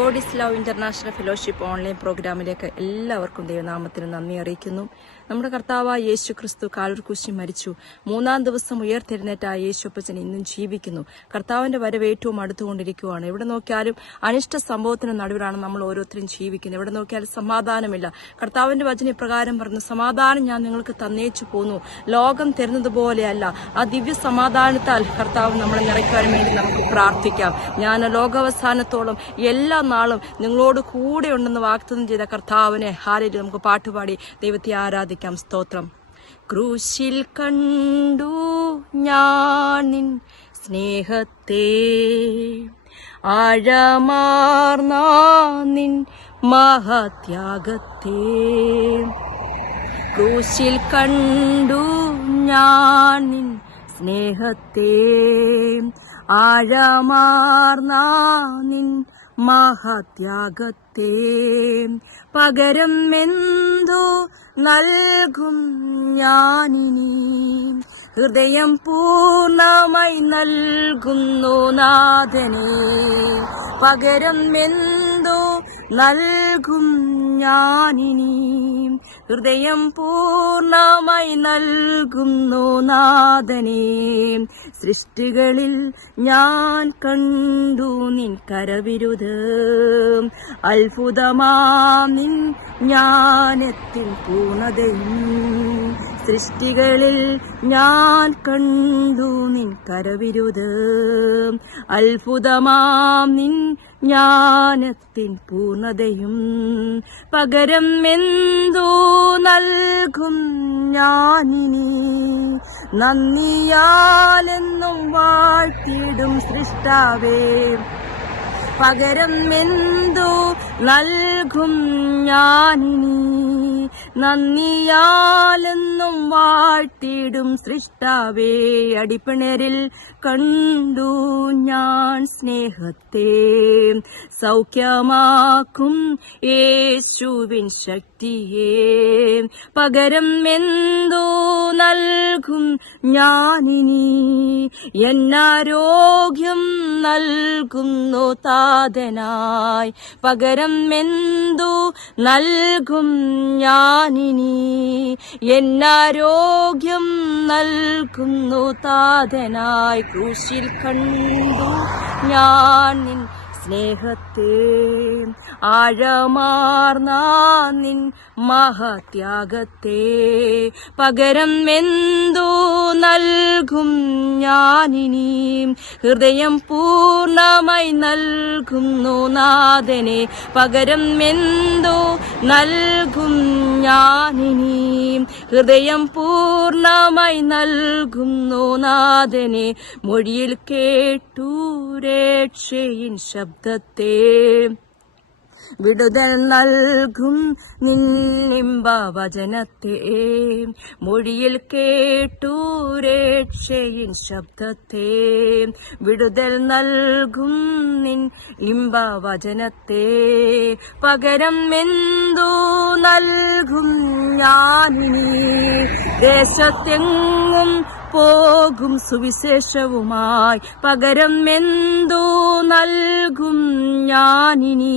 God is love international fellowship online പ്രോഗ്രാമിലേക്ക് എല്ലാവർക്കും ദൈവനാമത്തിന് നന്ദി അറിയിക്കുന്നു. നമ്മുടെ കർത്താവായ യേശു ക്രിസ്തു കാൽവരി ക്രൂശിൽ മരിച്ചു. 3-ാം ദിവസം ഉയർത്തെഴുന്നേറ്റ ആ യേശുപ്പച്ചൻ ഇന്നും ജീവിക്കുന്നു. കർത്താവിന്റെ വരവ് ഏറ്റവും അടുത്തുകൊണ്ടിരിക്കുകയാണ്. എവിടെ നോക്കിയാലും അനിഷ്ട സംഭവത്തിന് നടുവിലാണ് നമ്മൾ ഓരോരുത്തരും ജീവിക്കുന്നത്. എവിടെ നോക്കിയാലും സമാധാനമില്ല. കർത്താവിന്റെ വചനം ഇപ്രകാരം പറഞ്ഞു, സമാധാനം ഞാൻ നിങ്ങൾക്ക് തന്നേച്ചു പോന്നു, ലോകം തരുന്നതുപോലെയല്ല. ആ ദിവ്യ സമാധാനത്താൽ കർത്താവ് നമ്മളെ നിറയ്ക്കാൻ വേണ്ടി നമുക്ക് പ്രാർത്ഥിക്കാം. ഞാൻ ലോകാവസാനത്തോളം എല്ലാ നാളും നിങ്ങളോട് കൂടെ ഉണ്ടെന്ന് വാഗ്ദത്തം ചെയ്ത കർത്താവിനെ ഹാലേലൂയ. നമുക്ക് പാട്ടുപാടി ദൈവത്തെ ആരാധിക്കാം. സ്തോത്രം. ക്രൂശിൽ കണ്ടു ഞാൻ നിൻ സ്നേഹത്തെ, ആഴമാർന്ന നിൻ മഹത്യാഗത്തെ. ക്രൂശിൽ കണ്ടു ഞാൻ നിൻ സ്നേഹത്തെ, ആഴമാർന്ന നിൻ മഹത്യാഗത്തെ. പകരം എന്തു നൽകും ഞാനിനി, ഹൃദയം പൂർണ്ണമായി നൽകുന്നു നാഥനെ. പകരം എന്തു നൽകും ഞാനിനി, ഹൃദയം പൂർണ്ണമായി നൽകുന്നു നാഥനെ. സൃഷ്ടികളിൽ ഞാൻ കണ്ടു നിൻ കരവിരുത്, അത്ഭുതമാം നിൻ ജ്ഞാനത്തിൻ പൂർണ്ണതയും. സൃഷ്ടികളിൽ ഞാൻ കണ്ടു നിൻ കരവിരുത്, അത്ഭുതമാം നിൻ ജ്ഞാനത്തിൻ പൂർണ്ണതയും. പകരം എന്തു നൽകും ഞാനിനി, നന്ദിയാലെന്നും വാഴ്ത്തിടും സൃഷ്ടാവേ. പകരം എന്തു നൽകും ഞാനിനി, നന്ദിയാലെന്നും വാഴ്ത്തിടും സൃഷ്ടാവേ. അടിപ്പിണരിൽ കണ്ടു ഞാൻ സ്നേഹത്തെ, സൗഖ്യമാക്കും യേശുവിൻ ശക്തിയെ. പകരം എന്തു നൽകും ഞാനിനി, എന്നാരോഗ്യം നൽകുന്നു താതനായി. പകരം എന്തു നൽകും ഞാനിനി, എന്നാരോഗ്യം നൽകുന്നു താതനായി. ക്രൂശിൽ കണ്ടു ഞാൻ നിൻ സ്നേഹത്തെ, ആഴമാർന്ന നിൻ മഹത്യാഗത്തെ. പകരം എന്തു നൽകും ഞാനിനി, ഹൃദയം പൂർണ്ണമായി നൽകുന്നു നാഥനെ. പകരം എന്തു നൽകും ഞാനിനി, ഹൃദയം പൂർണ്ണമായി നൽകുന്നു നാഥനെ. മൊഴിയിൽ കേട്ടു രക്ഷയിൻ ശബ്ദത്തെ, വിടുതൽ നൽകും നിന്നിമ്പവചനത്തെ. മൊഴിയിൽ കേട്ടു രക്ഷയിൻ ശബ്ദത്തെ, വിടുതൽ നൽകും നിൻ ഇമ്പവചനത്തെ. പകരം എന്തു നൽകും ഞാനിനി, ദേശത്തെങ്ങും പോകും സുവിശേഷവുമായി. പകരം എന്തു നൽകും ഞാനിനി,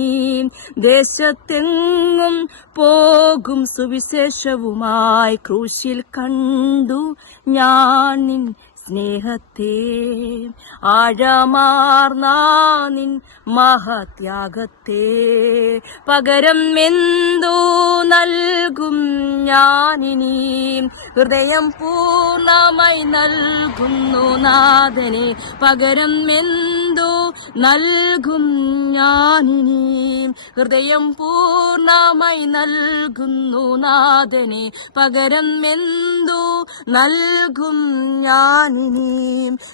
ദേശത്തെങ്ങും പോകും സുവിശേഷവുമായി. ക്രൂശിൽ കണ്ടു ഞാൻ നിൻ സ്നേഹത്തെ, ആഴമാർന്ന നിൻ മഹത്യാഗത്തെ. പകരം എന്തു നൽകും ഞാനിനി, ഹൃദയം പൂർണ്ണമായി നൽകുന്നു നാഥനെ. പകരം എന്തു നൽകും ഞാനിനി, ഹൃദയം പൂർണ്ണമായി നൽകുന്നു നാഥനെ. പകരം എന്തു നൽകും ഞാനിനി,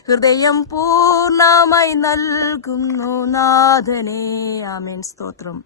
ഹൃദയം പൂർണ്ണമായി നൽകുന്നു നാഥനെ. ആമേൻ. സ്തോത്രം.